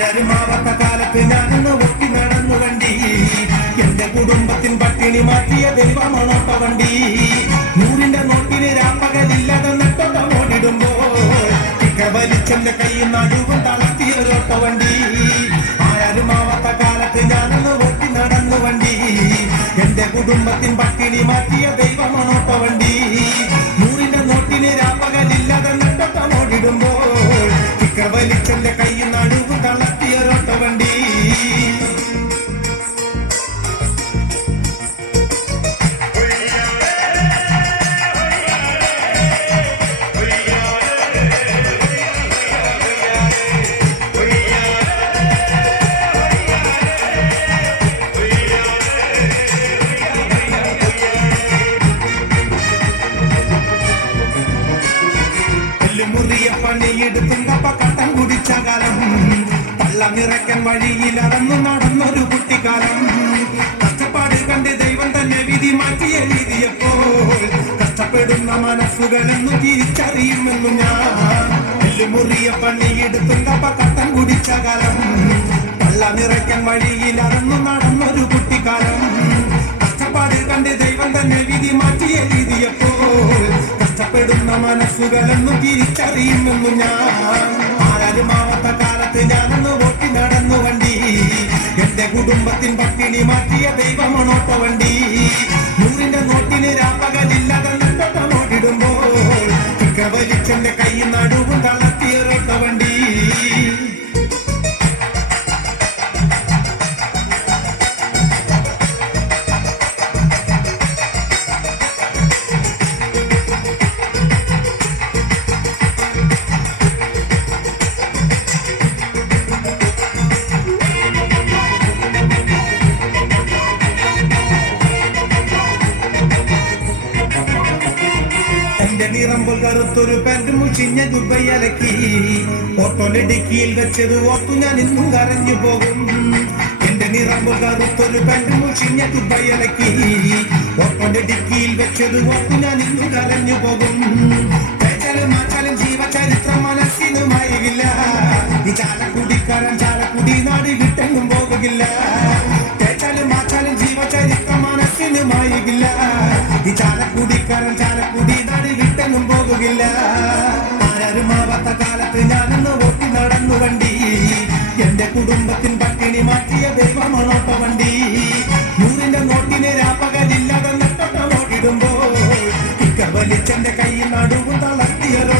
പലരുമാവാത്ത ഞാനിന്ന് ഒട്ടി നടന്നു വണ്ടി എന്റെ കുടുംബത്തിൻ പട്ടിണി മാറ്റിയ ദൈവമാണോ വണ്ടി നൂറിന്റെ നോട്ടിന് രാപ്പകലില്ലാതെ നെട്ടോട്ട ഓടിടുമ്പോ ചിക്ക വലിച്ചെന്റെ കൈയും നടുവും തളർത്തിയ ഒരോട്ട വണ്ടി ഞാനിന്ന് ഒട്ടി നടന്നു വണ്ടി എന്റെ കുടുംബത്തിൻ പട്ടിണി മാറ്റിയ ദൈവമാണോ വണ്ടി നൂറിന്റെ നോട്ടിന് രാപ്പകലില്ലാതെ നെട്ടോട്ട ഓടിടുമ്പോ ചിക്ക വലിച്ചെന്റെ കപ്പ കട്ടം കുടിച്ച കാലം പള്ളം നിറയ്ക്കാൻ വഴിയിൽ അടന്നു നടന്നൊരു കുട്ടിക്കാലം. കഷ്ടപ്പാട് കണ്ട് ദൈവം തന്നെ വിധി മാറ്റി എഴുതിയപ്പോൾ കഷ്ടപ്പെടുന്ന മനസ്സുകളെന്നു തിരിച്ചറിയുമെന്നു ഞാൻ മുറിയ പണിയെടുത്തും കപ്പ കട്ടം കുടിച്ച കാലം പള്ള നിറയ്ക്കാൻ വഴിയിൽ അടന്നു നടന്നൊരു കുട്ടിക്കാലം. കഷ്ടപ്പാട് കണ്ട് ദൈവം തന്നെ വിധി മാറ്റി എഴുതിയപ്പോൾ കഷ്ടപ്പെടുന്ന മനസ്സുകളെന്നു തിരിച്ചറിയുമെന്നു ഞാൻ. ആരും ആവാത്ത കാലത്ത് ഞാനൊന്ന് ഓട്ടി നടന്നു വണ്ടി. എന്റെ കുടുംബത്തിൻ പട്ടിണി മാറ്റിയ ദൈവമണോട്ട വണ്ടി. നൂറിന്റെ നോട്ടിന് രാപ്പകലില്ലാതെ നെട്ടോട്ട നോട്ടിടുമ്പോൾ. കൈ നടുവും നിറമ്പുൽ കറുത്തൊരു പാന്റ് മുഷിഞ്ഞ ദുബൈയലക്കി ഓട്ടോന്റെ ഡിക്കിയിൽ വെച്ചത് ഓർത്തു ഞാൻ ഇന്നും കരഞ്ഞു പോകും. എന്റെ നിറമ്പുൽ കറുത്തൊരു പാന്റ് മുഷിഞ്ഞ ദുബൈയലക്കി ഓട്ടോന്റെ ഡിക്കിയിൽ വെച്ചത് ഓർത്തു ഞാൻ ഇന്നും കരഞ്ഞു പോകും. മാച്ചാലും ജീവചരിത്രം മനസ്സിനുമായില്ല ഈ ചാലക്കുടിക്കാരൻ ചാലക്കുടി നാട് വിട്ടെങ്ങും പോകില്ല മാച്ചാലും ജീവചരിത്രം മനസ്സിനുമായില്ല ഈ ചാലക്കുടിക്കാരൻ ചാലക്കുടി കാലത്ത് ഞാനൊന്ന് ഓട്ടി നടന്നു വണ്ടി എന്റെ കുടുംബത്തിൻ പട്ടിണി മാറ്റിയ ദൈവമാണോട്ട വണ്ടി. നൂറിന്റെ നോട്ടിന് രാപ്പകലില്ലാതെ നെട്ടോട്ട ഓടിടുമ്പോ ഇക്ക വലിച്ചെന്റെ കൈ നടുവ് തളർത്തിയ റോട്ട വണ്ടി